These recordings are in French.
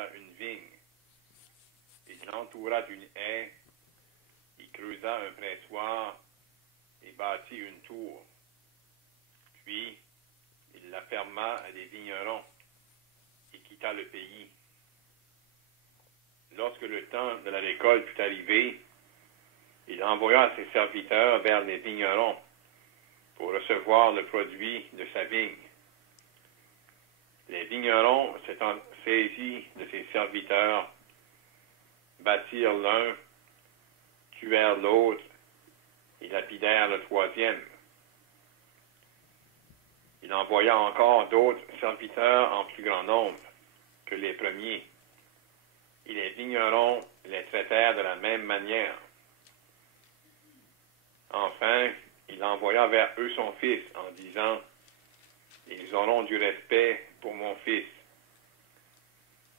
planta une vigne. Il l'entoura d'une haie, il creusa un pressoir et bâtit une tour. Puis, il la ferma à des vignerons et quitta le pays. Lorsque le temps de la récolte fut arrivé, il envoya ses serviteurs vers les vignerons pour recevoir le produit de sa vigne. Les vignerons, s'étant saisis de ses serviteurs, battirent l'un, tuèrent l'autre et lapidèrent le troisième. Il envoya encore d'autres serviteurs en plus grand nombre que les premiers. Et les vignerons les traitèrent de la même manière. Enfin, il envoya vers eux son fils en disant, « Ils auront du respect pour mon fils. »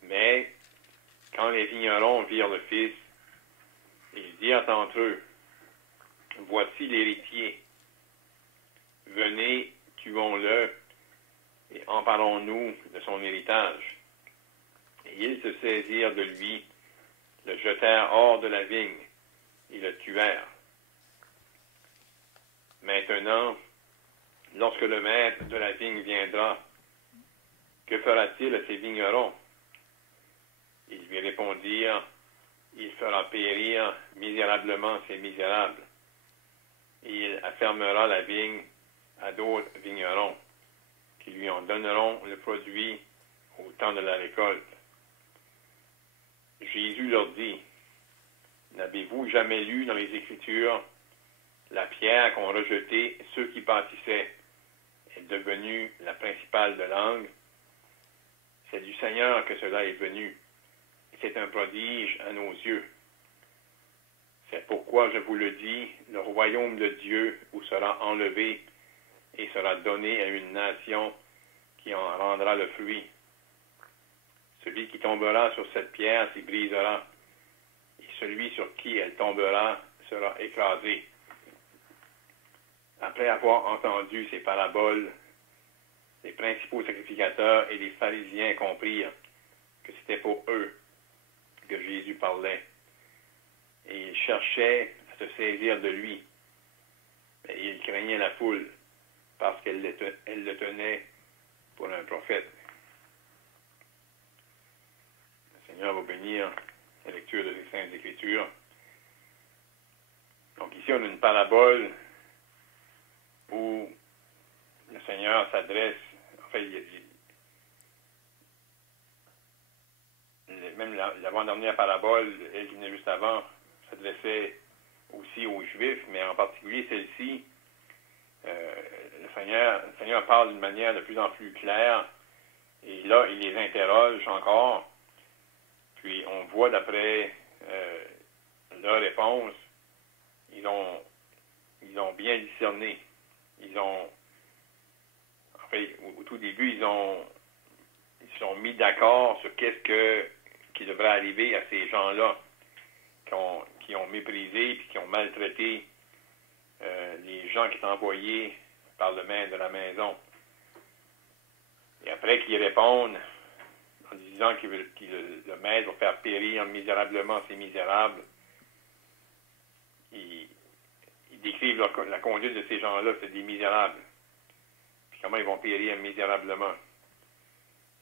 Mais, quand les vignerons virent le fils, ils dirent entre eux, « Voici l'héritier. Venez, tuons-le et emparons-nous de son héritage. » Et ils se saisirent de lui, le jetèrent hors de la vigne et le tuèrent. Maintenant, lorsque le maître de la vigne viendra, que fera-t-il à ces vignerons? Ils lui répondirent, il fera périr misérablement ces misérables, et il affermera la vigne à d'autres vignerons, qui lui en donneront le produit au temps de la récolte. Jésus leur dit, n'avez-vous jamais lu dans les Écritures, la pierre qu'ont rejetée ceux qui bâtissaient est devenue la principale de l'angle? C'est du Seigneur que cela est venu. C'est un prodige à nos yeux. C'est pourquoi je vous le dis, le royaume de Dieu vous sera enlevé et sera donné à une nation qui en rendra le fruit. Celui qui tombera sur cette pierre s'y brisera, et celui sur qui elle tombera sera écrasé. Après avoir entendu ces paraboles, les principaux sacrificateurs et les pharisiens comprirent que c'était pour eux que Jésus parlait, et ils cherchaient à se saisir de lui, mais ils craignaient la foule, parce qu'elle le tenait pour un prophète. Le Seigneur va bénir la lecture de ces Saintes Écritures. Donc ici, on a une parabole où le Seigneur s'adresse, en fait, même l'avant-dernière parabole, elle qui venait juste avant, s'adressait aussi aux Juifs, mais en particulier celle-ci, le Seigneur parle d'une manière de plus en plus claire, et là, il les interroge encore, puis on voit d'après leur réponse, ils ont bien discerné. Au tout début, ils se sont mis d'accord sur qui devrait arriver à ces gens-là qui ont méprisé et qui ont maltraité les gens qui sont envoyés par le maître de la maison. Et après qu'ils répondent en disant que le maître va faire périr misérablement ces misérables, ils décrivent la conduite de ces gens-là, c'est des misérables. Puis comment ils vont périr misérablement.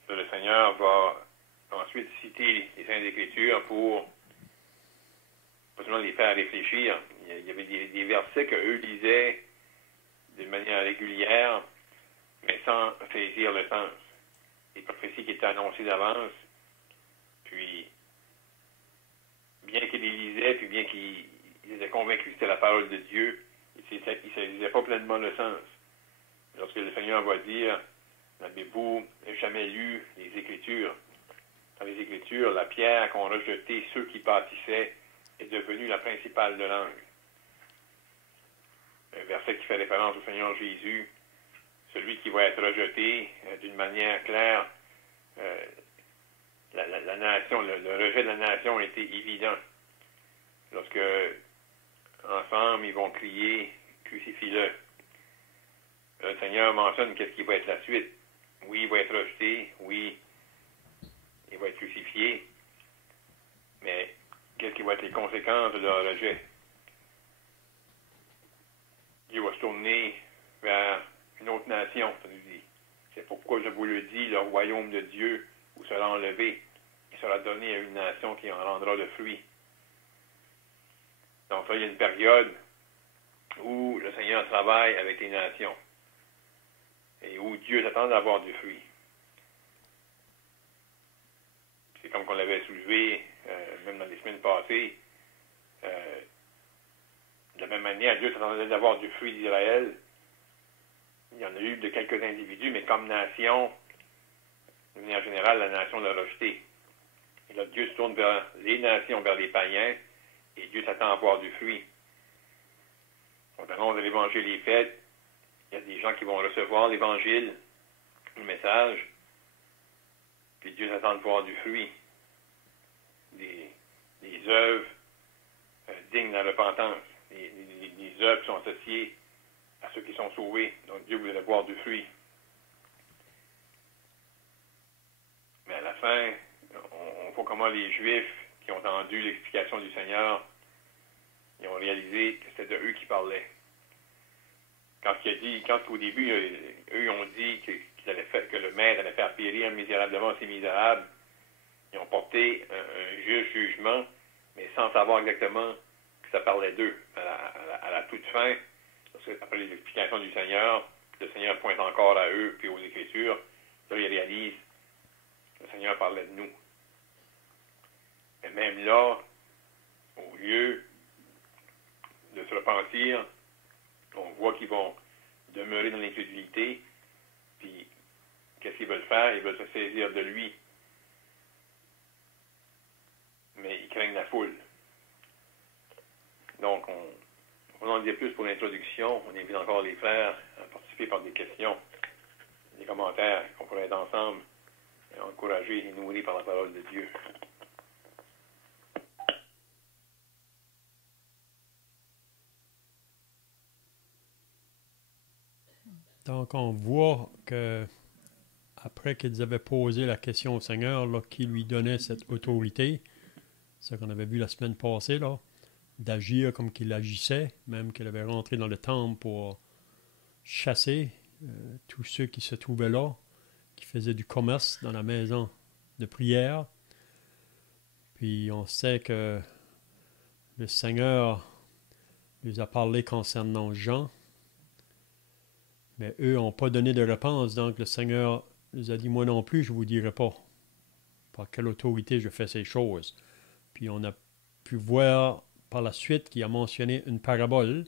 Ça, le Seigneur va ensuite citer les Saintes Écritures pour pas seulement les faire réfléchir. Il y avait des versets qu'eux lisaient d'une manière régulière, mais sans saisir le sens. Des prophéties qui étaient annoncées d'avance, puis bien qu'ils les lisaient, puis bien qu'ils étaient convaincus que c'était la parole de Dieu, ils ne saisissaient pas pleinement le sens. Lorsque le Seigneur va dire, n'avez-vous jamais lu les Écritures? Dans les Écritures, la pierre qu'ont rejetée ceux qui bâtissaient est devenue la principale de l'angle. Un verset qui fait référence au Seigneur Jésus, celui qui va être rejeté d'une manière claire. La nation, le rejet de la nation a été évident. Lorsque, ensemble, ils vont crier, crucifie-le. Le Seigneur mentionne qu'est-ce qui va être la suite. Oui, il va être rejeté. Oui, il va être crucifié. associés. Mais qu'est-ce qui va être les conséquences de leur rejet? Dieu va se tourner vers une autre nation, ça nous dit. C'est pourquoi je vous le dis, le royaume de Dieu vous sera enlevé et sera donné à une nation qui en rendra le fruit. Donc là, il y a une période où le Seigneur travaille avec les nations et où Dieu s'attend d'avoir du fruit. C'est comme qu'on l'avait soulevé, même dans les semaines passées. De la même manière, Dieu s'attendait d'avoir du fruit d'Israël. Il y en a eu de quelques individus, mais comme nation, de manière générale, la nation l'a rejeté. Et là, Dieu se tourne vers les nations, vers les païens, et Dieu s'attend à avoir du fruit. On annonce que l'Évangile est fait. Il y a des gens qui vont recevoir l'Évangile, le message, puis Dieu s'attend de voir du fruit. Des œuvres dignes de la repentance. Des œuvres qui sont associées à ceux qui sont sauvés. Donc Dieu voulait voir du fruit. Mais à la fin, on voit comment les Juifs qui ont entendu l'explication du Seigneur, ils ont réalisé que c'était de eux qui parlaient. Quand au début, eux ont dit que le maître allait faire périr misérablement ces misérables, ils ont porté un juste jugement, mais sans savoir exactement que ça parlait d'eux. À la toute fin, après les explications du Seigneur, le Seigneur pointe encore à eux, puis aux Écritures, là, ils réalisent que le Seigneur parlait de nous. Mais même là, au lieu de se repentir, on voit qu'ils vont demeurer dans l'incrédulité, puis qu'est-ce qu'ils veulent faire? Ils veulent se saisir de lui. Mais ils craignent la foule. Donc, on va en dire plus pour l'introduction. On invite encore les frères à participer par des questions, des commentaires, qu'on pourrait être ensemble, et encouragés et nourris par la parole de Dieu. Donc, on voit que après qu'ils avaient posé la question au Seigneur, là, qui lui donnait cette autorité, ce qu'on avait vu la semaine passée, là, d'agir comme qu'il agissait, même qu'il avait rentré dans le temple pour chasser tous ceux qui se trouvaient là, qui faisaient du commerce dans la maison de prière. Puis on sait que le Seigneur lui a parlé concernant Jean, mais eux n'ont pas donné de réponse, donc le Seigneur nous a dit, moi non plus, je ne vous dirai pas par quelle autorité je fais ces choses. Puis on a pu voir par la suite qu'il a mentionné une parabole,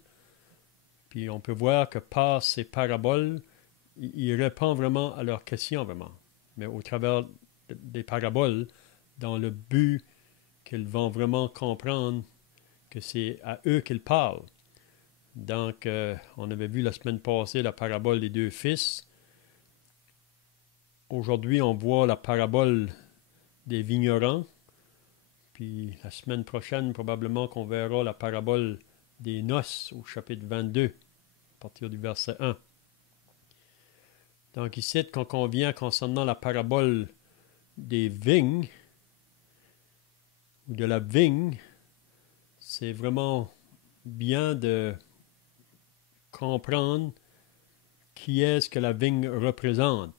puis on peut voir que par ces paraboles, il répond vraiment à leurs questions, vraiment. Mais au travers des paraboles, dans le but qu'ils vont vraiment comprendre que c'est à eux qu'il parle. Donc, on avait vu la semaine passée la parabole des deux fils. Aujourd'hui, on voit la parabole des vignerons. Puis la semaine prochaine, probablement qu'on verra la parabole des noces au chapitre 22, à partir du verset 1. Donc ici, quand on vient concernant la parabole des vignes, ou de la vigne, c'est vraiment bien de comprendre qui est-ce que la vigne représente.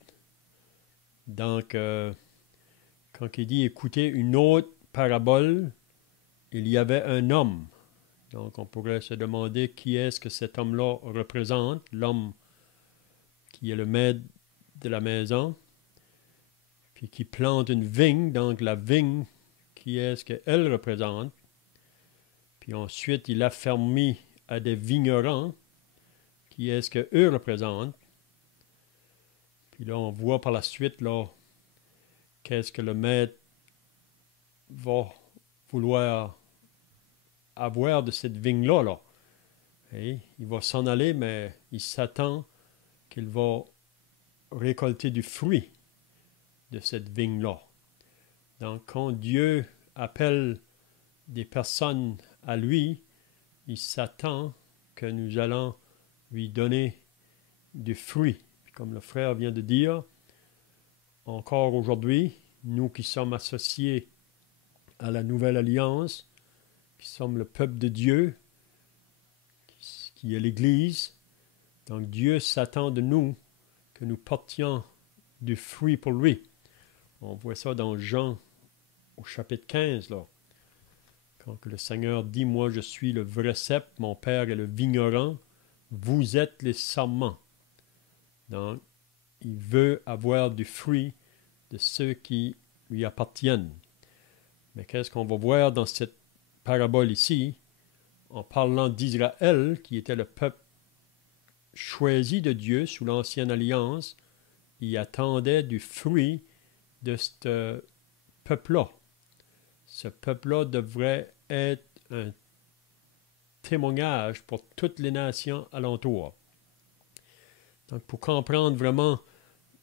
Donc, quand il dit écoutez une autre parabole, il y avait un homme. Donc, on pourrait se demander qui est-ce que cet homme-là représente, l'homme qui est le maître de la maison, puis qui plante une vigne, donc la vigne, qui est-ce qu'elle représente. Puis ensuite, il a affermit à des vignerons, qui est-ce qu'eux représentent. Puis là, on voit par la suite, là, qu'est-ce que le maître va vouloir avoir de cette vigne-là. Là. Et il va s'en aller, mais il s'attend qu'il va récolter du fruit de cette vigne-là. Donc, quand Dieu appelle des personnes à lui, il s'attend que nous allons lui donner du fruit. Puis comme le frère vient de dire, encore aujourd'hui, nous qui sommes associés à la nouvelle alliance, qui sommes le peuple de Dieu, qui est l'Église. Donc Dieu s'attend de nous que nous portions du fruit pour lui. On voit ça dans Jean au chapitre 15, là. Quand le Seigneur dit, moi je suis le vrai cep, mon Père est le vigneron, vous êtes les sarments. Donc, il veut avoir du fruit de ceux qui lui appartiennent. Mais qu'est-ce qu'on va voir dans cette parabole ici, en parlant d'Israël, qui était le peuple choisi de Dieu sous l'ancienne alliance, il attendait du fruit de ce peuple-là. Ce peuple-là devrait être un témoignage pour toutes les nations alentour. Donc, pour comprendre vraiment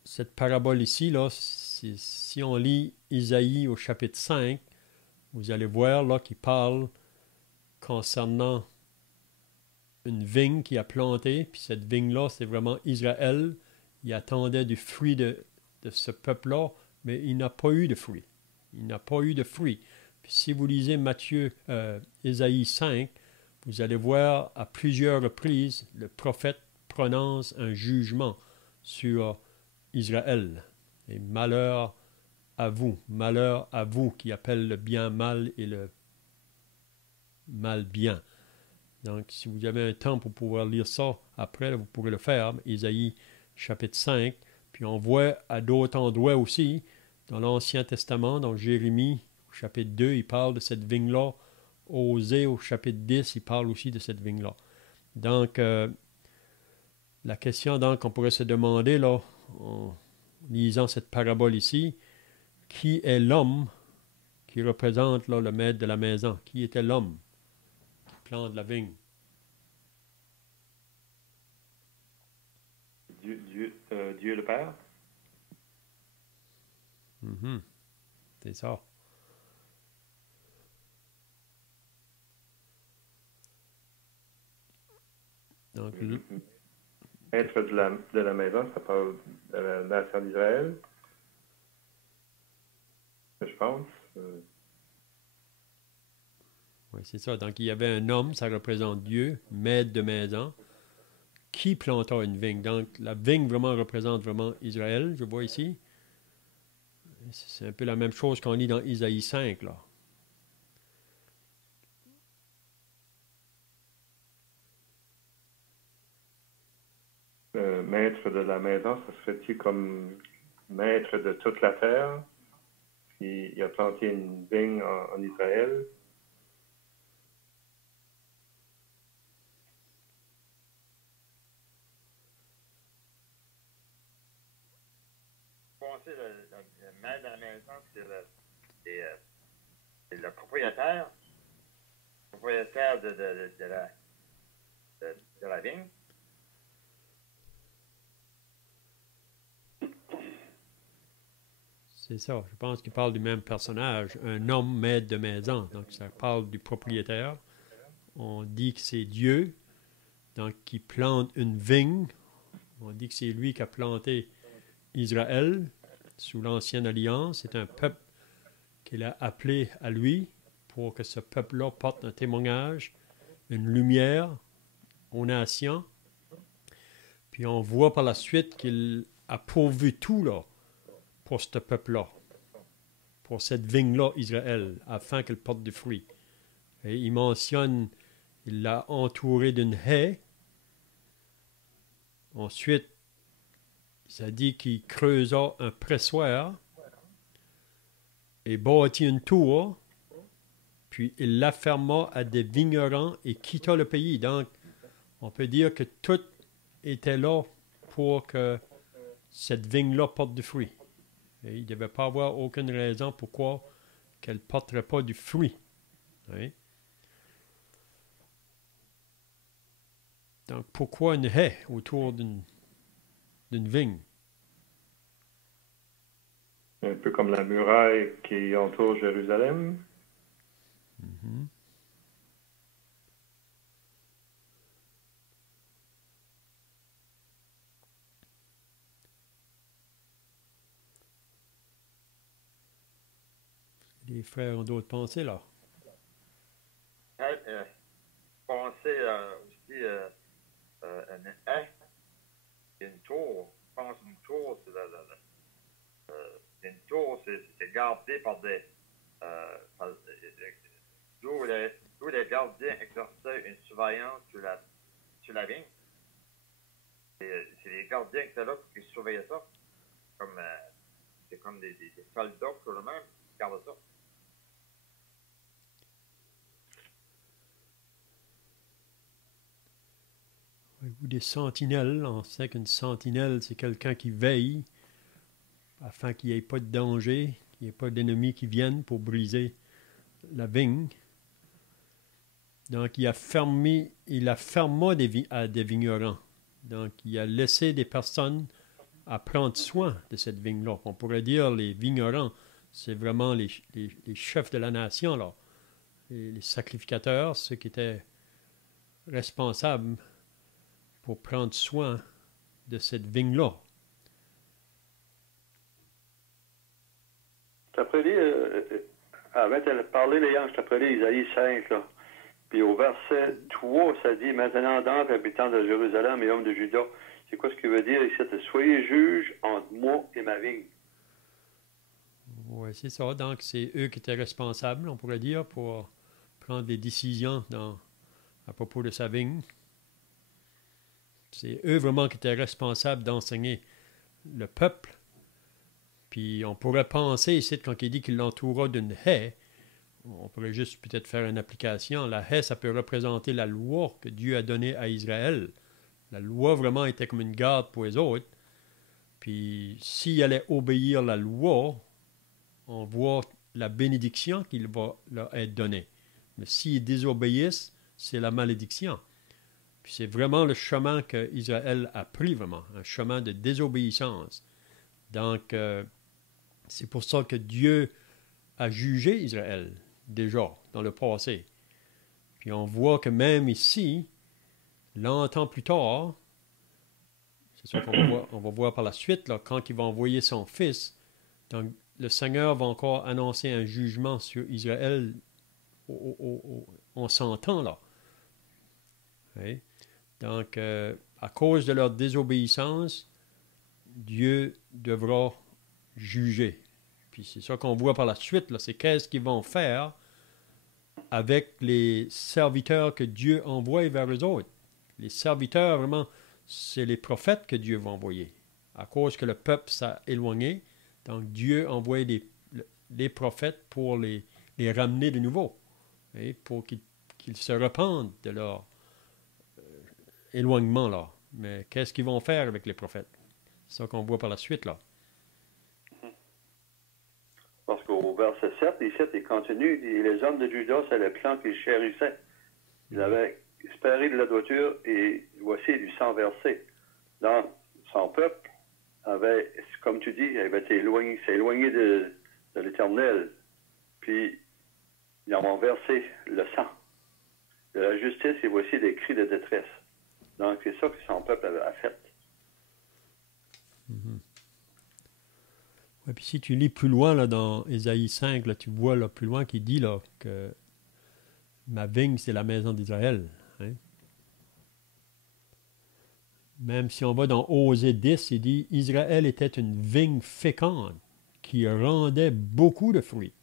cette parabole ici, là, si on lit Isaïe au chapitre 5, vous allez voir là qu'il parle concernant une vigne qu'il a plantée, puis cette vigne-là, c'est vraiment Israël. Il attendait du fruit de ce peuple-là, mais il n'a pas eu de fruit. Il n'a pas eu de fruit. Puis si vous lisez Isaïe 5, vous allez voir à plusieurs reprises, le prophète prononce un jugement sur Israël. Et malheur à vous qui appelle le bien mal et le mal bien. Donc, si vous avez un temps pour pouvoir lire ça, après, vous pourrez le faire. Isaïe chapitre 5. Puis on voit à d'autres endroits aussi, dans l'Ancien Testament, dans Jérémie, au chapitre 2, il parle de cette vigne-là. Osée, au chapitre 10, il parle aussi de cette vigne-là. Donc, la question donc qu'on pourrait se demander, là, en lisant cette parabole ici, qui est l'homme qui représente là, le maître de la maison? Qui était l'homme qui plante la vigne? Dieu le Père. Mm-hmm. C'est ça. Donc, Maître de la maison, ça parle de la nation d'Israël, je pense. oui, c'est ça. Donc, il y avait un homme, ça représente Dieu, maître de maison, qui planta une vigne. Donc, la vigne vraiment représente vraiment Israël, je vois ici. C'est un peu la même chose qu'on lit dans Isaïe 5, là. Maître de la maison, ça serait-il comme maître de toute la terre? Puis il a planté une vigne en Israël. Le maître de la maison, c'est le propriétaire de la vigne. C'est ça. Je pense qu'il parle du même personnage, un homme maître de maison. Donc, ça parle du propriétaire. On dit que c'est Dieu, donc qui plante une vigne. On dit que c'est lui qui a planté Israël sous l'ancienne alliance. C'est un peuple qu'il a appelé à lui pour que ce peuple-là porte un témoignage, une lumière aux nations. Puis on voit par la suite qu'il a pourvu tout là pour ce peuple-là, pour cette vigne-là, Israël, afin qu'elle porte du fruit. Et il mentionne, il l'a entouré d'une haie. Ensuite, ça dit qu'il creusa un pressoir et bâtit une tour, puis il l'afferma à des vignerons et quitta le pays. Donc, on peut dire que tout était là pour que cette vigne-là porte du fruit. Et il ne devait pas avoir aucune raison pourquoi qu'elle ne porterait pas du fruit. Oui. Donc, pourquoi une haie autour d'une vigne? Un peu comme la muraille qui entoure Jérusalem. Mm-hmm. Les frères ont d'autres pensées, là. Penser aussi une haie et une tour. Je pense une tour, une tour, c'est gardé par des. D'où les gardiens exerçaient une surveillance sur la vigne. C'est les gardiens qui étaient là pour qu'ils surveillaient ça. C'est comme des soldats pour eux-mêmes qui gardent ça. Ou des sentinelles. On sait qu'une sentinelle, c'est quelqu'un qui veille afin qu'il n'y ait pas de danger, qu'il n'y ait pas d'ennemis qui viennent pour briser la vigne. Donc, il a fermé à des vignerons. Donc, il a laissé des personnes à prendre soin de cette vigne-là. On pourrait dire les vignerons, c'est vraiment les chefs de la nation, là. Les sacrificateurs, ceux qui étaient responsables pour prendre soin de cette vigne-là. Je t'apprends, avant de parler, Léon, je t'apprends Isaïe 5, là. Puis au verset 3, ça dit, maintenant donc, habitants de Jérusalem et hommes de Juda, c'est quoi ce qu'il veut dire ici? Soyez juges entre moi et ma vigne. Oui, c'est ça. Donc, c'est eux qui étaient responsables, on pourrait dire, pour prendre des décisions à propos de sa vigne. C'est eux vraiment qui étaient responsables d'enseigner le peuple. Puis on pourrait penser ici, quand il dit qu'il l'entoura d'une haie, on pourrait juste peut-être faire une application. La haie, ça peut représenter la loi que Dieu a donnée à Israël. La loi vraiment était comme une garde pour les autres. Puis s'ils allaient obéir la loi, on voit la bénédiction qu'il va leur être donnée. Mais s'ils désobéissent, c'est la malédiction. Puis c'est vraiment le chemin qu'Israël a pris, vraiment, un chemin de désobéissance. Donc, c'est pour ça que Dieu a jugé Israël, déjà, dans le passé. Puis on voit que même ici, longtemps plus tard, c'est sûr qu'on va voir par la suite, là, quand il va envoyer son fils, donc le Seigneur va encore annoncer un jugement sur Israël en 100 ans, là. Oui. Donc, à cause de leur désobéissance, Dieu devra juger. Puis c'est ça qu'on voit par la suite, là, c'est qu'est-ce qu'ils vont faire avec les serviteurs que Dieu envoie vers eux autres. Les serviteurs, vraiment, c'est les prophètes que Dieu va envoyer. À cause que le peuple s'est éloigné, donc Dieu envoie les prophètes pour les ramener de nouveau, et pour qu'ils se repentent de leur éloignement, là. Mais qu'est-ce qu'ils vont faire avec les prophètes? C'est ça qu'on voit par la suite, là. Parce qu'au verset 7, il continue, et les hommes de Juda, c'est le clan qu'ils chérissaient. Ils avaient espéré de la droiture, et voici du sang versé. Donc, son peuple avait, comme tu dis, il avait été éloigné de l'Éternel. Puis, ils ont versé le sang de la justice, et voici des cris de détresse. Donc, c'est ça que son peuple a fait. Mm-hmm. Et puis si tu lis plus loin là, dans Ésaïe 5, là, tu vois là, plus loin qu'il dit là, que ma vigne, c'est la maison d'Israël. Hein? Même si on va dans Osée 10, il dit Israël était une vigne féconde qui rendait beaucoup de fruits.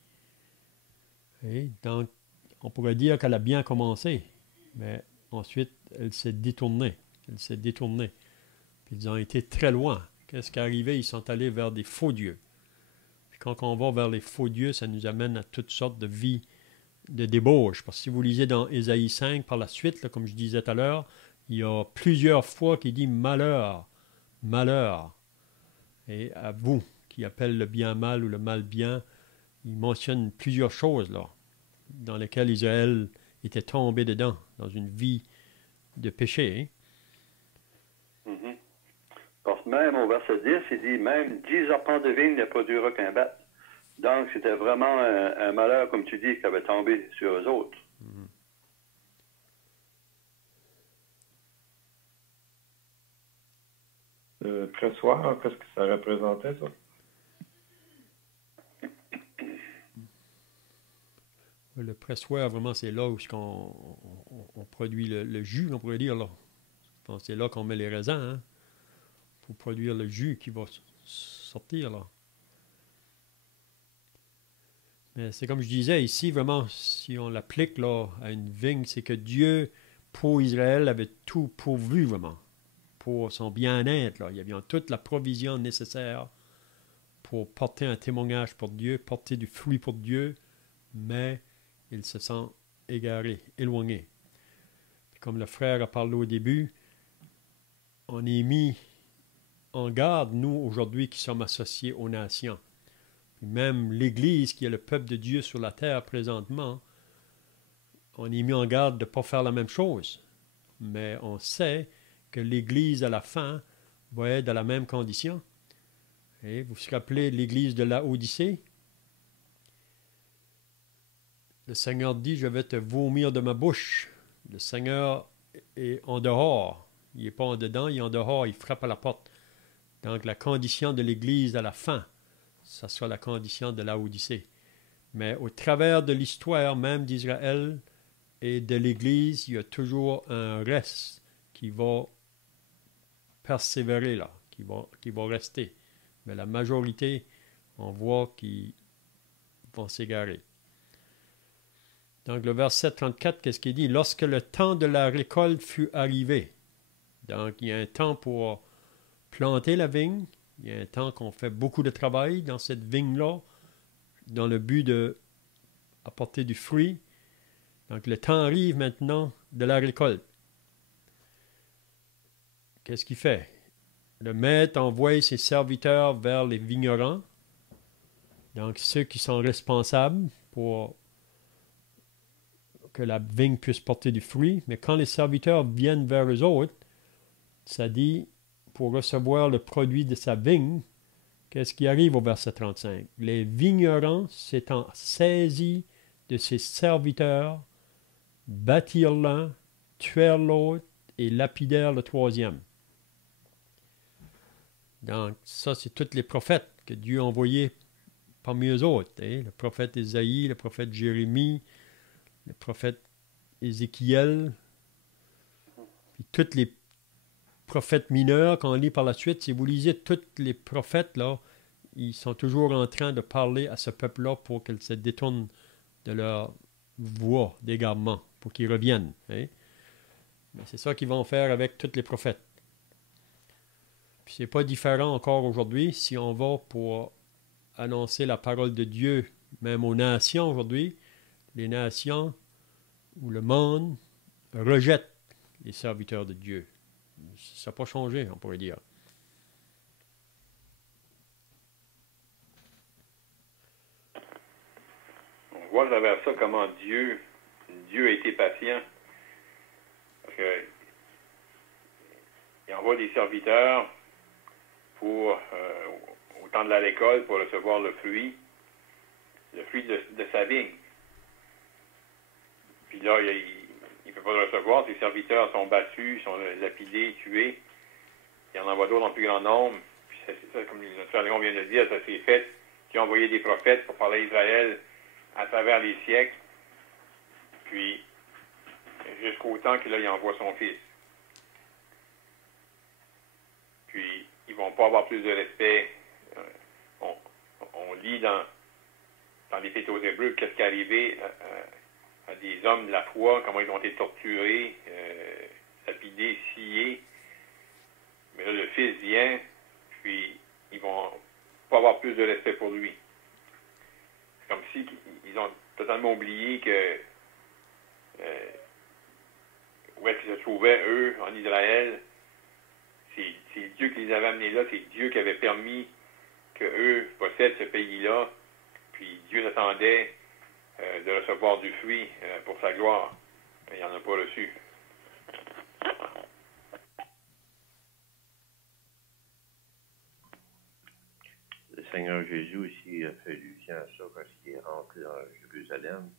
Et donc, on pourrait dire qu'elle a bien commencé, mais ensuite, elle s'est détournée. Puis ils ont été très loin. Qu'est-ce qui est arrivé? Ils sont allés vers des faux dieux. Puis quand on va vers les faux dieux, ça nous amène à toutes sortes de vies de débauche. Parce que si vous lisez dans Ésaïe 5, par la suite, là, comme je disais tout à l'heure, il y a plusieurs fois qu'il dit malheur, malheur. Et à vous, qui appelle le bien mal ou le mal bien, il mentionne plusieurs choses là, dans lesquelles Israël était tombé dedans, dans une vie de péché. Hein? Mm-hmm. Parce que même au verset 10, il dit même 10 arpents de vigne ne produira qu'un bat. Donc, c'était vraiment un malheur, comme tu dis, qui avait tombé sur eux autres. Mm-hmm. Le pressoir, qu'est-ce que ça représentait, ça? Le pressoir, vraiment, c'est là où on produit le jus, on pourrait dire. Là. Je pense que c'est là qu'on met les raisins, hein, pour produire le jus qui va sortir. Là. Mais c'est comme je disais, ici, vraiment, si on l'applique là, à une vigne, c'est que Dieu, pour Israël, avait tout pourvu, vraiment, pour son bien-être. Là. Il y avait toute la provision nécessaire pour porter un témoignage pour Dieu, porter du fruit pour Dieu, mais il se sent égaré, éloigné. Comme le frère a parlé au début, on est mis en garde, nous, aujourd'hui, qui sommes associés aux nations. Puis même l'Église, qui est le peuple de Dieu sur la terre présentement, on est mis en garde de ne pas faire la même chose. Mais on sait que l'Église, à la fin, va être dans la même condition. Et vous vous rappelez l'Église de Laodicée? Le Seigneur dit, je vais te vomir de ma bouche. Le Seigneur est en dehors. Il n'est pas en dedans, il est en dehors, il frappe à la porte. Donc la condition de l'Église à la fin, ça sera la condition de Laodicée. Mais au travers de l'histoire même d'Israël et de l'Église, il y a toujours un reste qui va persévérer là, qui va rester. Mais la majorité, on voit qu'ils vont s'égarer. Donc le verset 34, qu'est-ce qu'il dit? Lorsque le temps de la récolte fut arrivé. Donc il y a un temps pour planter la vigne. Il y a un temps qu'on fait beaucoup de travail dans cette vigne-là, dans le but d'apporter du fruit. Donc le temps arrive maintenant de la récolte. Qu'est-ce qu'il fait? Le maître envoie ses serviteurs vers les vignerons, donc ceux qui sont responsables pour que la vigne puisse porter du fruit. Mais quand les serviteurs viennent vers eux autres, ça dit, pour recevoir le produit de sa vigne, qu'est-ce qui arrive au verset 35? Les vignerons s'étant saisis de ses serviteurs, battirent l'un, tuèrent l'autre et lapidèrent le troisième. Donc, ça, c'est tous les prophètes que Dieu a envoyés parmi eux autres. Hein? Le prophète Ésaïe, le prophète Jérémie, le prophète Ézéchiel, puis tous les prophètes mineurs qu'on lit par la suite. Si vous lisez tous les prophètes, là, ils sont toujours en train de parler à ce peuple-là pour qu'ils se détournent de leur voie d'égarement, pour qu'ils reviennent. Hein? Mais c'est ça qu'ils vont faire avec tous les prophètes. Puis c'est pas différent encore aujourd'hui si on va pour annoncer la parole de Dieu, même aux nations aujourd'hui. Les nations ou le monde rejettent les serviteurs de Dieu. Ça n'a pas changé, on pourrait dire. On voit à travers ça comment Dieu a été patient. Parce que il envoie des serviteurs pour, au temps de la récolte, pour recevoir le fruit de sa vigne. Puis là, il ne peut pas le recevoir. Ses serviteurs sont battus, sont lapidés, tués. Il en envoie d'autres en plus grand nombre. Puis ça, comme notre frère Léon vient de le dire, ça s'est fait. Qui a envoyé des prophètes pour parler à Israël à travers les siècles. Puis, jusqu'au temps qu'il il envoie son fils. Puis, ils ne vont pas avoir plus de respect. On lit dans l'Épître aux Hébreux qu'est-ce qui est arrivé à des hommes de la foi, comment ils ont été torturés, lapidés, sciés. Mais là, le Fils vient, puis ils vont pas avoir plus de respect pour lui. C'est comme si ils ont totalement oublié que où est-ce qu'ils se trouvaient, eux, en Israël. C'est Dieu qui les avait amenés là, c'est Dieu qui avait permis qu'eux possèdent ce pays-là, puis Dieu attendait de recevoir du fruit pour sa gloire. Mais il n'en a pas reçu. Le Seigneur Jésus aussi a fait allusion à ça parce qu'il est rentré dans Jérusalem.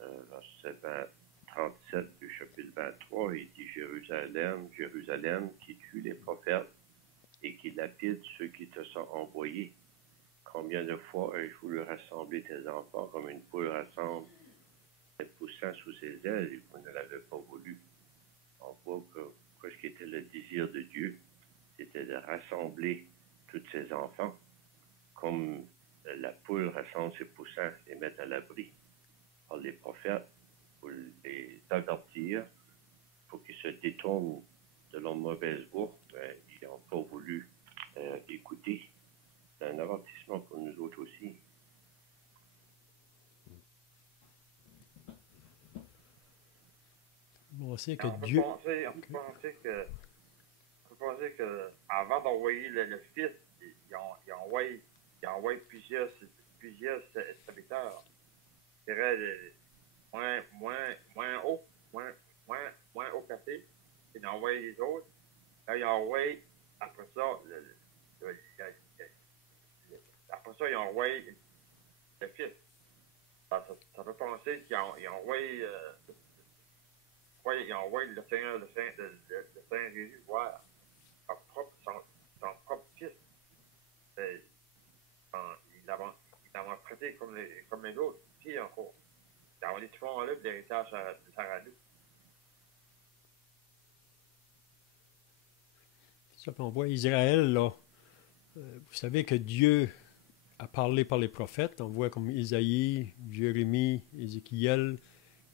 Dans verset 37 du chapitre 23, il dit Jérusalem, Jérusalem, qui tue les prophètes et qui lapide ceux qui te sont envoyés. Combien de fois ai-je voulu rassembler tes enfants comme une poule rassemble poussant sous ses ailes et vous ne l'avez pas voulu. On voit que ce qui était le désir de Dieu, c'était de rassembler tous ses enfants, comme la poule rassemble ses poussins et les met à l'abri. Alors les prophètes, pour les avertir, pour qu'ils se détournent de leur mauvaise voie, ben, ils n'ont pas voulu écouter. C'est un avertissement pour nous autres aussi. On sait que On peut Dieu... penser que avant d'envoyer le Fils, ils ont envoyé plusieurs serviteurs. Je dirais moins haut placés. Ils ont envoyé les autres. Là, ils ont envoyé, après ça, ils ont envoyé le Fils. Ça peut penser qu'ils ont envoyé ils ont envoyé le Seigneur Jésus voir son propre Fils. Il l'avait traité comme les autres, puis encore. Ils ont dit tout le monde là, l'héritage de Saradou. Ça, puis on voit Israël, là. Vous savez que Dieu a parlé par les prophètes. On voit comme Isaïe, Jérémie, Ézéchiel.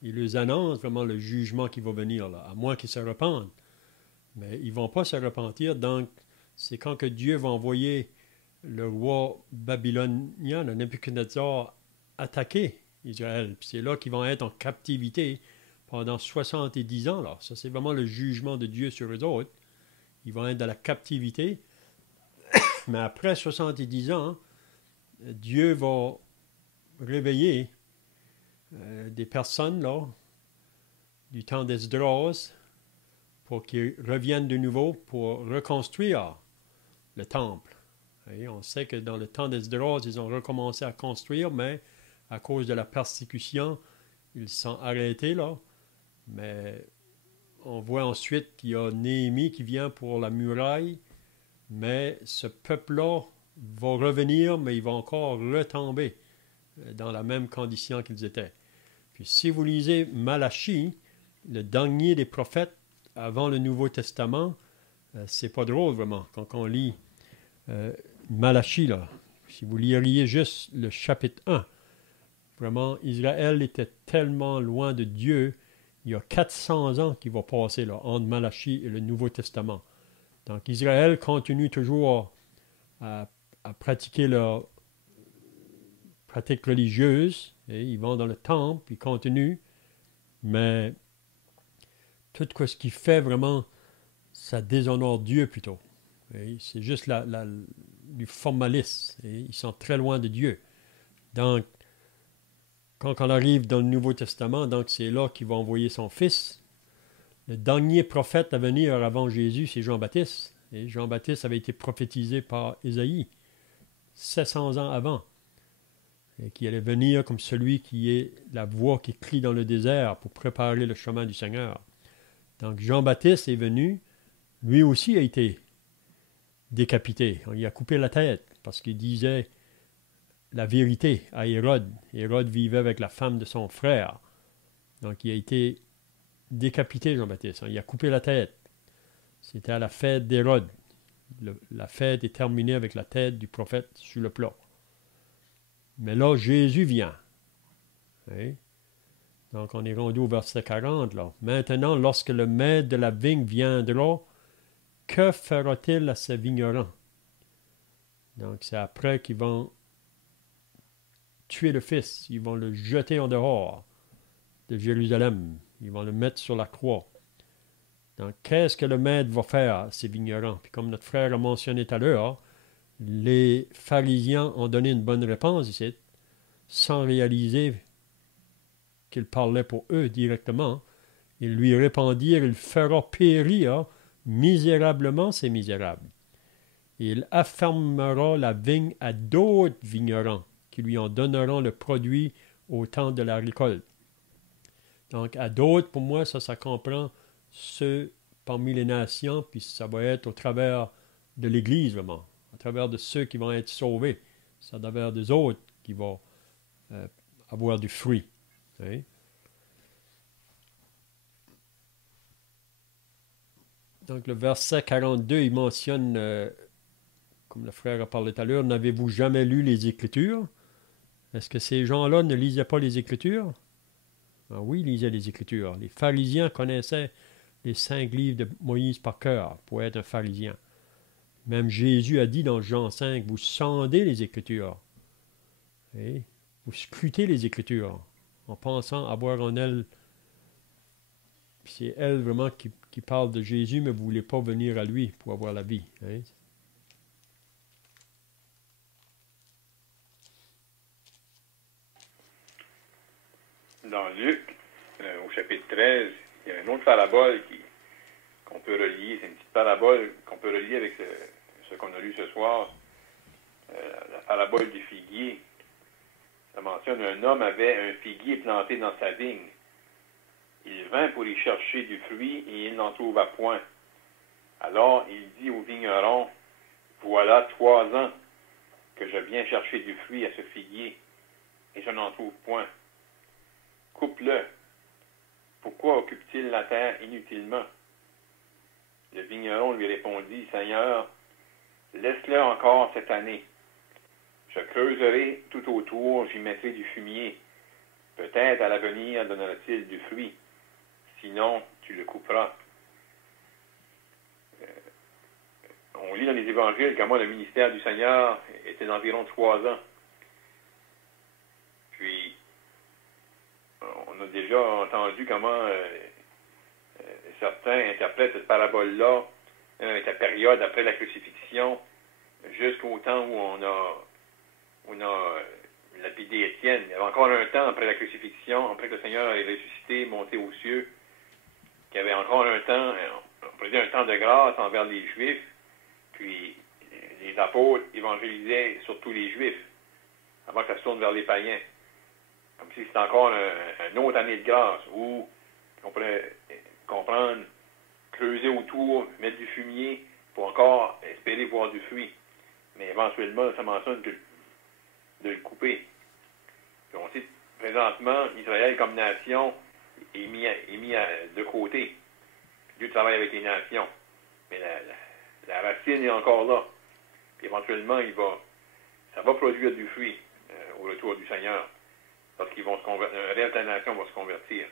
Il leur annonce vraiment le jugement qui va venir, là, à moins qu'ils se repentent. Mais ils ne vont pas se repentir. Donc, c'est quand que Dieu va envoyer le roi babylonien, le Nebuchadnezzar, attaquer Israël. Puis c'est là qu'ils vont être en captivité pendant 70 ans. Là. Ça, c'est vraiment le jugement de Dieu sur eux autres. Ils vont être dans la captivité. Mais après 70 ans, Dieu va réveiller des personnes là, du temps d'Esdras pour qu'ils reviennent de nouveau pour reconstruire le temple. Et on sait que dans le temps d'Esdras, ils ont recommencé à construire, mais à cause de la persécution, ils sont arrêtés là. Mais on voit ensuite qu'il y a Néhémie qui vient pour la muraille, mais ce peuple-là va revenir, mais il va encore retomber dans la même condition qu'ils étaient. Puis si vous lisez Malachie, le dernier des prophètes avant le Nouveau Testament, c'est pas drôle vraiment. Quand on lit Malachie, là, si vous liriez juste le chapitre 1, vraiment, Israël était tellement loin de Dieu, il y a 400 ans qui va passer là, entre Malachie et le Nouveau Testament. Donc Israël continue toujours à pratiquer leur pratique religieuse, et ils vont dans le temple, ils continuent, mais tout ce qu'il fait vraiment, ça déshonore Dieu plutôt. Et c'est juste du formalisme, et ils sont très loin de Dieu. Donc, quand on arrive dans le Nouveau Testament, donc c'est là qu'il va envoyer son Fils. Le dernier prophète à venir avant Jésus, c'est Jean-Baptiste. Et Jean-Baptiste avait été prophétisé par Ésaïe 700 ans avant. Et qui allait venir comme celui qui est la voix qui crie dans le désert pour préparer le chemin du Seigneur. Donc Jean-Baptiste est venu, lui aussi a été décapité. On lui a coupé la tête parce qu'il disait la vérité à Hérode. Hérode vivait avec la femme de son frère. Donc il a été décapité, Jean-Baptiste. On lui a coupé la tête. C'était à la fête d'Hérode. La fête est terminée avec la tête du prophète sur le plat. Mais là, Jésus vient. Oui. Donc, on est rendu au verset 40. Là. Maintenant, lorsque le maître de la vigne viendra, que fera-t-il à ses vignerons? Donc, c'est après qu'ils vont tuer le Fils. Ils vont le jeter en dehors de Jérusalem. Ils vont le mettre sur la croix. Donc, qu'est-ce que le maître va faire à ces vignerons? Puis comme notre frère a mentionné tout à l'heure, les pharisiens ont donné une bonne réponse ici, sans réaliser qu'il parlait pour eux directement. Ils lui répondirent, il fera périr misérablement ces misérables. Et il affermera la vigne à d'autres vignerons qui lui en donneront le produit au temps de la récolte. Donc, à d'autres, pour moi, ça comprend ceux parmi les nations, puis ça va être au travers de l'Église, vraiment. À travers de ceux qui vont être sauvés. C'est à travers des autres qui vont avoir du fruit. Oui. Donc, le verset 42, il mentionne, comme le frère a parlé tout à l'heure, n'avez-vous jamais lu les Écritures? Est-ce que ces gens-là ne lisaient pas les Écritures? Ah oui, ils lisaient les Écritures. Les pharisiens connaissaient les 5 livres de Moïse par cœur pour être un pharisien. Même Jésus a dit dans Jean 5, vous sondez les Écritures. Et vous scrutez les Écritures en pensant avoir en elles. C'est elle vraiment qui parle de Jésus, mais vous ne voulez pas venir à lui pour avoir la vie. Hein? Dans Luc, au chapitre 13, il y a une autre parabole qu'on peut relier. C'est une petite parabole qu'on peut relier avec ce qu'on a lu ce soir. La parabole du figuier. Ça mentionne un homme avait un figuier planté dans sa vigne. Il vint pour y chercher du fruit et il n'en trouva point. Alors il dit au vigneron, voilà 3 ans que je viens chercher du fruit à ce figuier et je n'en trouve point. Coupe-le. Pourquoi occupe-t-il la terre inutilement? Le vigneron lui répondit, Seigneur, laisse-le encore cette année. Je creuserai tout autour, j'y mettrai du fumier. Peut-être à l'avenir donnera-t-il du fruit. Sinon, tu le couperas. On lit dans les évangiles comment le ministère du Seigneur était d'environ 3 ans. Puis, on a déjà entendu comment certains interprètent cette parabole-là avec la période après la crucifixion jusqu'au temps où on a lapidé Étienne. Il y avait encore un temps après la crucifixion, après que le Seigneur ait ressuscité, monté aux cieux, qu'il y avait encore un temps, on pourrait dire un temps de grâce envers les Juifs, puis les apôtres évangélisaient surtout les Juifs, avant que ça se tourne vers les païens. Comme si c'était encore une autre année de grâce, où on pourrait comprendre, creuser autour, mettre du fumier, pour encore espérer voir du fruit. Mais éventuellement, ça mentionne de le couper. Puis on sait, présentement, Israël comme nation est mis de côté. Dieu travaille avec les nations. Mais la racine est encore là. Puis éventuellement, ça va produire du fruit au retour du Seigneur. Parce qu'ils vont se convertir, un reste de la nation va se convertir.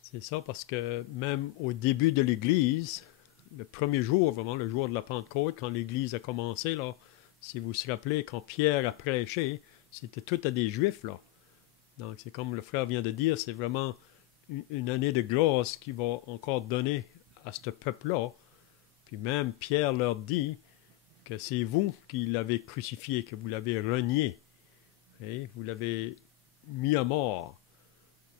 C'est ça, parce que même au début de l'Église, le premier jour, vraiment le jour de la Pentecôte, quand l'Église a commencé, là, si vous vous rappelez, quand Pierre a prêché, c'était tout à des Juifs, là. Donc, c'est comme le frère vient de dire, c'est vraiment une année de grâce qu'il va encore donner à ce peuple-là. Puis même Pierre leur dit que c'est vous qui l'avez crucifié, que vous l'avez renié. Et vous l'avez mis à mort.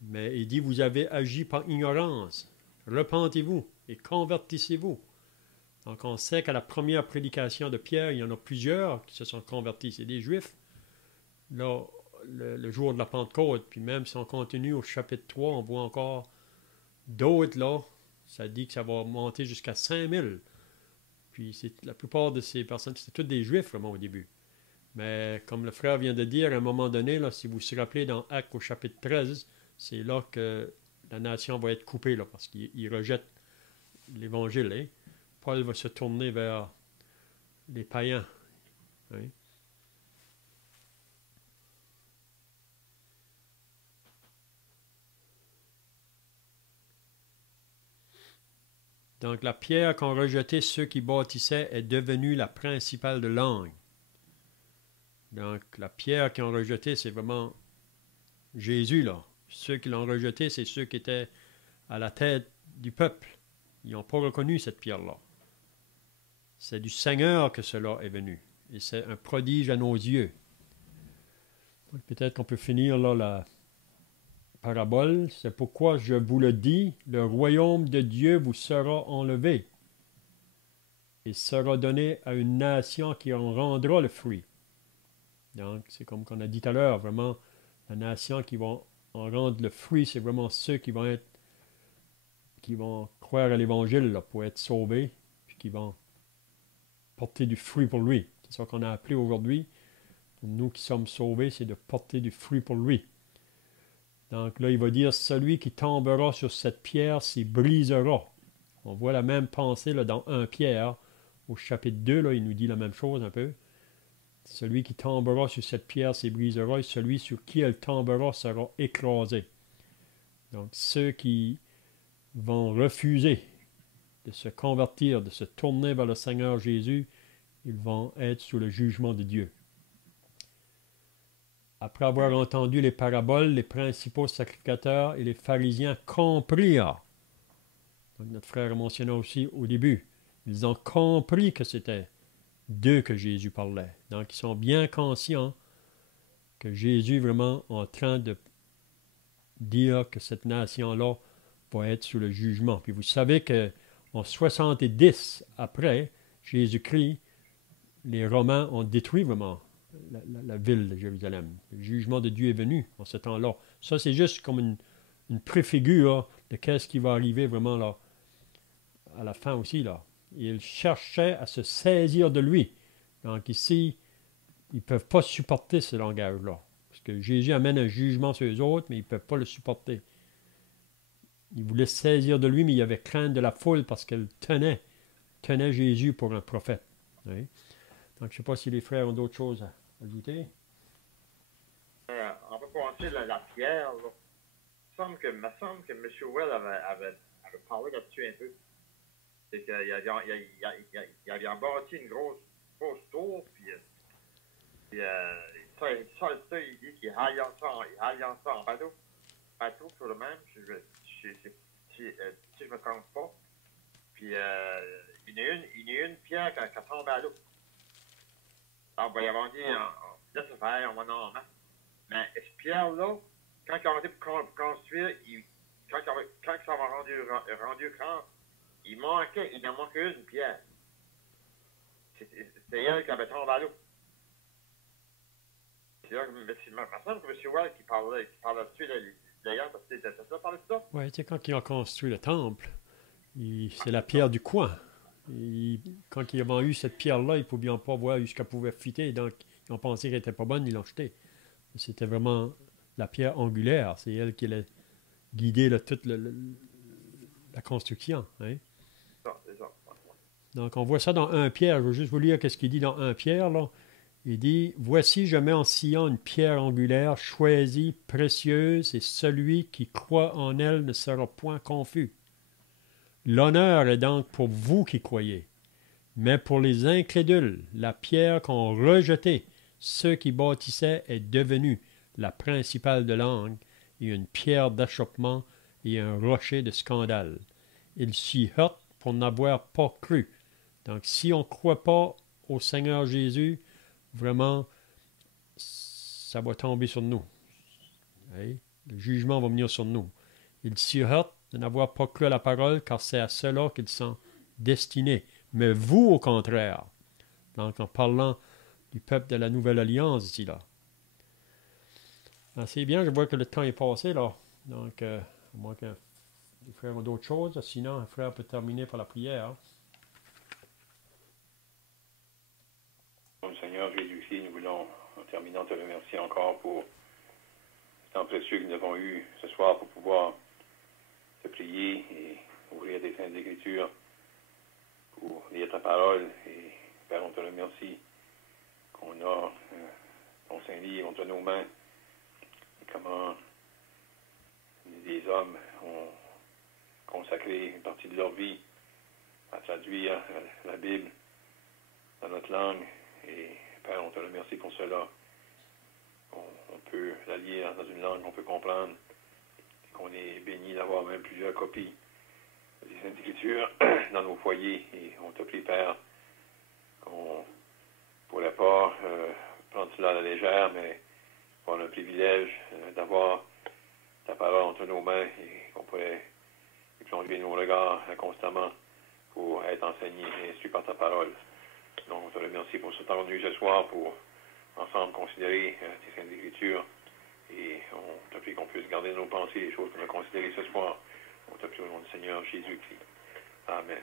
Mais il dit, vous avez agi par ignorance. Repentez-vous et convertissez-vous. Donc on sait qu'à la première prédication de Pierre, il y en a plusieurs qui se sont convertis. C'est des Juifs. Là, le jour de la Pentecôte, puis même si on continue au chapitre 3, on voit encore d'autres là. Ça dit que ça va monter jusqu'à 5000. Puis la plupart de ces personnes, c'était tous des Juifs vraiment au début. Mais comme le frère vient de dire, à un moment donné, là, si vous vous rappelez dans Actes au chapitre 13, c'est là que la nation va être coupée, là, parce qu'ils rejettent l'Évangile. Hein? Paul va se tourner vers les païens. Hein? Donc la pierre qu'ont rejeté ceux qui bâtissaient est devenue la principale de langue. Donc la pierre qu'ils ont rejetée, c'est vraiment Jésus, là. Ceux qui l'ont rejeté, c'est ceux qui étaient à la tête du peuple. Ils n'ont pas reconnu cette pierre-là. C'est du Seigneur que cela est venu. Et c'est un prodige à nos yeux. Peut-être qu'on peut finir là la parabole. C'est pourquoi je vous le dis, le royaume de Dieu vous sera enlevé et sera donné à une nation qui en rendra le fruit. Donc, c'est comme qu'on a dit tout à l'heure, vraiment, la nation qui va en rendre le fruit, c'est vraiment ceux qui vont croire à l'Évangile là, pour être sauvés, puis qui vont porter du fruit pour lui. C'est ça qu'on a appelé aujourd'hui nous qui sommes sauvés, c'est de porter du fruit pour lui. Donc là, il va dire, celui qui tombera sur cette pierre s'y brisera. On voit la même pensée là, dans 1 Pierre, au chapitre 2, là, il nous dit la même chose un peu. Celui qui tombera sur cette pierre s'y brisera, et celui sur qui elle tombera sera écrasé. Donc ceux qui vont refuser de se convertir, de se tourner vers le Seigneur Jésus, ils vont être sous le jugement de Dieu. Après avoir entendu les paraboles, les principaux sacrificateurs et les pharisiens comprirent. Donc notre frère a mentionné aussi au début. Ils ont compris que c'était d'eux que Jésus parlait. Donc ils sont bien conscients que Jésus est vraiment en train de dire que cette nation-là va être sous le jugement. Puis vous savez qu'en 70 après Jésus-Christ, les Romains ont détruit vraiment la ville de Jérusalem. Le jugement de Dieu est venu en ce temps-là. Ça, c'est juste comme une préfigure de qu'est-ce qui va arriver vraiment là, à la fin aussi. Là. Ils cherchaient à se saisir de lui. Donc ici, ils ne peuvent pas supporter ce langage-là. Parce que Jésus amène un jugement sur les autres, mais ils ne peuvent pas le supporter. Ils voulaient se saisir de lui, mais il y avait crainte de la foule parce qu'elle tenait Jésus pour un prophète. Oui. Donc, je ne sais pas si les frères ont d'autres choses à ajouter. On peut penser la pierre. Là. Il me semble que M. Well avait parlé là-dessus un peu. C'est qu'il avait bâti une grosse tour, puis ça, il dit qu'il alliance ça en bateau sur le même, si je me trompe pas. Puis il y a une pierre qui tombe à l'eau. Alors, ils vont dire, laisse faire, on va en mettre. Mais cette pierre-là, quand ils ont été pour construire, quand ça m'a rendu grand, il en manquait une pierre. C'était elle qui avait tombé à l'eau. C'est là que il me semble que M. Well qui parlait dessus d'ailleurs, parce que c'était ça, parlait de ça? Oui, tu sais, quand ils ont construit le temple, c'est la pierre du coin. Quand ils ont eu cette pierre-là, ils ne pouvaient pas voir jusqu'à pouvait fitter, donc ils ont pensé qu'elle n'était pas bonne, ils l'ont jetée. C'était vraiment la pierre angulaire, c'est elle qui allait guider toute la construction. Hein? C'est ça. Donc on voit ça dans 1 Pierre, je vais juste vous lire ce qu'il dit dans 1 Pierre. Là. Il dit, « Voici, je mets en Sion une pierre angulaire, choisie, précieuse, et celui qui croit en elle ne sera point confus. L'honneur est donc pour vous qui croyez. Mais pour les incrédules, la pierre qu'ont rejetée ceux qui bâtissaient est devenue la principale de l'angle et une pierre d'achoppement et un rocher de scandale. Ils s'y heurtent pour n'avoir pas cru. » Donc, si on ne croit pas au Seigneur Jésus, vraiment, ça va tomber sur nous. Oui? Le jugement va venir sur nous. Ils s'y heurtent de n'avoir pas cru à la parole, car c'est à cela qu'ils sont destinés. Mais vous, au contraire, donc en parlant du peuple de la Nouvelle Alliance ici, là. C'est bien, je vois que le temps est passé, là. Donc, à moins que les frères ont d'autres choses, sinon, un frère peut terminer par la prière. Seigneur Jésus-Christ, nous voulons, en terminant, te remercier encore pour le temps précieux que nous avons eu ce soir pour pouvoir te prier et ouvrir des saintes écritures pour lire ta parole. Et Père, on te remercie qu'on a ton Saint-Livre entre nos mains et comment des hommes ont consacré une partie de leur vie à traduire la Bible dans notre langue. Et Père, on te remercie pour cela. On peut la lire dans une langue qu'on peut comprendre et qu'on est béni d'avoir même plusieurs copies des Saintes Écritures dans nos foyers. Et on te prie, Père, qu'on ne pourrait pas prendre cela à la légère, mais avoir le privilège d'avoir ta parole entre nos mains et qu'on pourrait y plonger nos regards constamment pour être enseignés et instruits par ta parole. Donc, on te remercie pour ce temps venu ce soir pour ensemble considérer tes Saintes Écritures et on te prie qu'on puisse garder nos pensées, les choses qu'on a considérées ce soir. On te prie au nom du Seigneur Jésus-Christ. Amen.